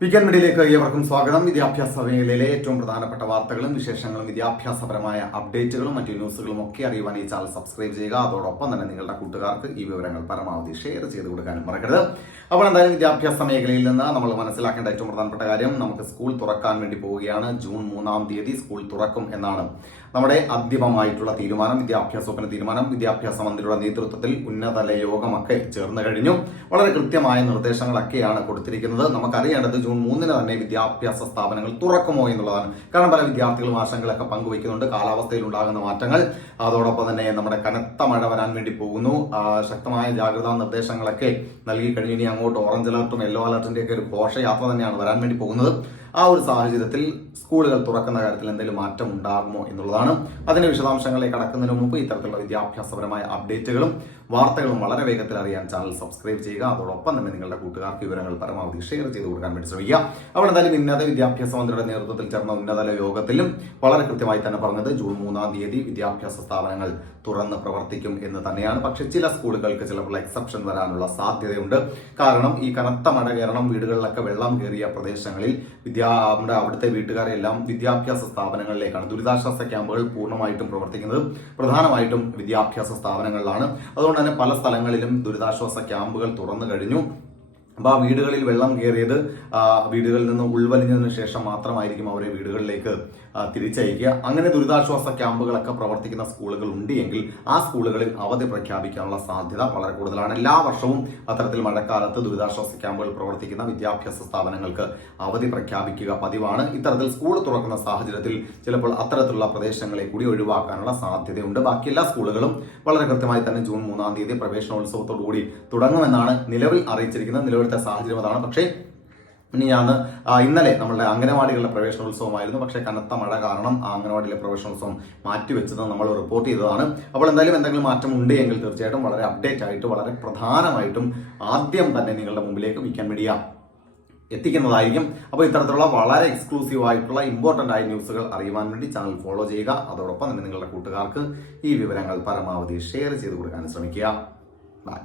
Weekend മീഡിയയിലേക്ക് ഏവർക്കും സ്വാഗതം. വിദ്യാഭ്യാസ മേഖലയിലെ ഏറ്റവും പ്രധാനപ്പെട്ട വാർത്തകളും വിശേഷങ്ങളും വിദ്യാഭ്യാസപരമായ അപ്ഡേറ്റുകളും മറ്റു ന്യൂസുകളും ഒക്കെ അറിയുവാൻ ഈ ചാനൽ സബ്സ്ക്രൈബ് ചെയ്യുക. അതോടൊപ്പം തന്നെ നിങ്ങളുടെ കൂട്ടുകാർക്ക് ഈ വിവരങ്ങൾ പരമാവധി ഷെയർ ചെയ്ത് കൊടുക്കാനും മറക്കരുത്. അപ്പോൾ എന്തായാലും വിദ്യാഭ്യാസ മേഖലയിൽ നിന്ന് നമ്മൾ മനസ്സിലാക്കേണ്ട ഏറ്റവും പ്രധാനപ്പെട്ട കാര്യം നമുക്ക് സ്കൂൾ തുറക്കാൻ വേണ്ടി പോവുകയാണ്. ജൂൺ മൂന്നാം തീയതി സ്കൂൾ തുറക്കും എന്നാണ് നമ്മുടെ അന്തിമമായിട്ടുള്ള തീരുമാനം വിദ്യാഭ്യാസ വകുപ്പിന്റെ തീരുമാനം. വിദ്യാഭ്യാസ മന്ത്രിയുടെ നേതൃത്വത്തിൽ ഉന്നതതല യോഗമൊക്കെ ചേർന്ന് കഴിഞ്ഞു. വളരെ കൃത്യമായ നിർദ്ദേശങ്ങളൊക്കെയാണ് കൊടുത്തിരിക്കുന്നത്. നമുക്കറിയേണ്ടത് ജൂൺ മൂന്നിന് തന്നെ വിദ്യാഭ്യാസ സ്ഥാപനങ്ങൾ തുറക്കുമോ എന്നുള്ളതാണ്. കാരണം പല വിദ്യാർത്ഥികളും ആശങ്കകളൊക്കെ പങ്കുവയ്ക്കുന്നുണ്ട്. കാലാവസ്ഥയിൽ ഉണ്ടാകുന്ന മാറ്റങ്ങൾ. അതോടൊപ്പം തന്നെ നമ്മുടെ കനത്ത മഴ വരാൻ വേണ്ടി പോകുന്നു. ശക്തമായ ജാഗ്രതാ നിർദ്ദേശങ്ങളൊക്കെ നൽകി കഴിഞ്ഞ്. ഇനി അങ്ങോട്ട് ഓറഞ്ച് അലർട്ടും യെല്ലോ അലർട്ടിന്റെ ഒക്കെ ഒരു ഘോഷയാത്ര തന്നെയാണ് വരാൻ വേണ്ടി പോകുന്നത്. ആ ഒരു സാഹചര്യത്തിൽ സ്കൂളുകൾ തുറക്കുന്ന കാര്യത്തിൽ എന്തെങ്കിലും മാറ്റം ഉണ്ടാകുമോ എന്നുള്ളതാണ്. അതിന്റെ വിശദാംശങ്ങളെ കടക്കുന്നതിന് മുമ്പ് ഇത്തരത്തിലുള്ള വിദ്യാഭ്യാസപരമായ അപ്ഡേറ്റുകളും വാർത്തകളും വളരെ വേഗത്തിൽ അറിയാൻ ചാനൽ സബ്സ്ക്രൈബ് ചെയ്യുക. അതോടൊപ്പം തന്നെ നിങ്ങളുടെ കൂട്ടുകാർക്ക് വിവരങ്ങൾ പരമാവധി ഷെയർ ചെയ്ത് കൊടുക്കാൻ വേണ്ടി ശ്രമിക്കുക. അവിടെ എന്തായാലും ഉന്നത വിദ്യാഭ്യാസ മന്ത്രിയുടെ നേതൃത്വത്തിൽ ചേർന്ന ഉന്നതതല യോഗത്തിലും വളരെ കൃത്യമായി തന്നെ പറഞ്ഞത് ജൂൺ മൂന്നാം തീയതി വിദ്യാഭ്യാസ സ്ഥാപനങ്ങൾ തുറന്ന് പ്രവർത്തിക്കും എന്ന് തന്നെയാണ്. പക്ഷേ ചില സ്കൂളുകൾക്ക് ചിലപ്പോൾ എക്സെപ്ഷൻ വരാനുള്ള സാധ്യതയുണ്ട്. കാരണം ഈ കനത്ത മഴ കാരണം വീടുകളിലൊക്കെ വെള്ളം കയറിയ പ്രദേശങ്ങളിൽ വിദ്യാ നമ്മുടെ അവിടുത്തെ വീട്ടുകാരെല്ലാം വിദ്യാഭ്യാസ സ്ഥാപനങ്ങളിലേക്കാണ്. ദുരിതാശ്വാസ ക്യാമ്പുകൾ പൂർണമായിട്ടും പ്രവർത്തിക്കുന്നത് പ്രധാനമായിട്ടും വിദ്യാഭ്യാസ സ്ഥാപനങ്ങളിലാണ്. അതുകൊണ്ട് തന്നെ പല സ്ഥലങ്ങളിലും ദുരിതാശ്വാസ ക്യാമ്പുകൾ തുറന്നു കഴിഞ്ഞു. അപ്പോൾ ആ വീടുകളിൽ വെള്ളം കയറിയത് വീടുകളിൽ നിന്ന് ഉൾവലിഞ്ഞതിനു ശേഷം മാത്രമായിരിക്കും അവരെ വീടുകളിലേക്ക് തിരിച്ചയക്കുക. അങ്ങനെ ദുരിതാശ്വാസ ക്യാമ്പുകളൊക്കെ പ്രവർത്തിക്കുന്ന സ്കൂളുകൾ ഉണ്ട് എങ്കിൽ ആ സ്കൂളുകളിൽ അവധി പ്രഖ്യാപിക്കാനുള്ള സാധ്യത വളരെ കൂടുതലാണ്. എല്ലാ വർഷവും അത്തരത്തിൽ മഴക്കാലത്ത് ദുരിതാശ്വാസ ക്യാമ്പുകൾ പ്രവർത്തിക്കുന്ന വിദ്യാഭ്യാസ സ്ഥാപനങ്ങൾക്ക് അവധി പ്രഖ്യാപിക്കുക പതിവാണ്. ഇത്തരത്തിൽ സ്കൂൾ തുറക്കുന്ന സാഹചര്യത്തിൽ ചിലപ്പോൾ അത്തരത്തിലുള്ള പ്രദേശങ്ങളെ കൂടി ഒഴിവാക്കാനുള്ള സാധ്യതയുണ്ട്. ബാക്കി എല്ലാ സ്കൂളുകളും വളരെ കൃത്യമായി തന്നെ ജൂൺ മൂന്നാം തീയതി പ്രവേശനോത്സവത്തോടുകൂടി തുടങ്ങുമെന്നാണ് നിലവിൽ അറിയിച്ചിരിക്കുന്നത്. നിലവിലത്തെ സാഹചര്യം അതാണ്. പക്ഷേ ഞാൻ ഇന്നലെ നമ്മളുടെ അംഗനവാടികളുടെ പ്രവേശനോത്സവമായിരുന്നു. പക്ഷേ കനത്ത മഴ കാരണം ആ അംഗനവാടിയിലെ പ്രവേശനോത്സവം മാറ്റിവെച്ചത് നമ്മൾ റിപ്പോർട്ട് ചെയ്തതാണ്. അപ്പോൾ എന്തായാലും എന്തെങ്കിലും മാറ്റം ഉണ്ട് എങ്കിൽ തീർച്ചയായിട്ടും വളരെ അപ്ഡേറ്റ് ആയിട്ട് വളരെ പ്രധാനമായിട്ടും ആദ്യം തന്നെ നിങ്ങളുടെ മുമ്പിലേക്ക് വിൽക്കാൻ മീഡിയ എത്തിക്കുന്നതായിരിക്കും. അപ്പോൾ ഇത്തരത്തിലുള്ള വളരെ എക്സ്ക്ലൂസീവ് ആയിട്ടുള്ള ഇമ്പോർട്ടന്റ് ആയ ന്യൂസുകൾ അറിയുവാൻ വേണ്ടി ചാനൽ ഫോളോ ചെയ്യുക. അതോടൊപ്പം തന്നെ നിങ്ങളുടെ കൂട്ടുകാർക്ക് ഈ വിവരങ്ങൾ പരമാവധി ഷെയർ ചെയ്ത് കൊടുക്കാൻ ശ്രമിക്കുക. ബൈ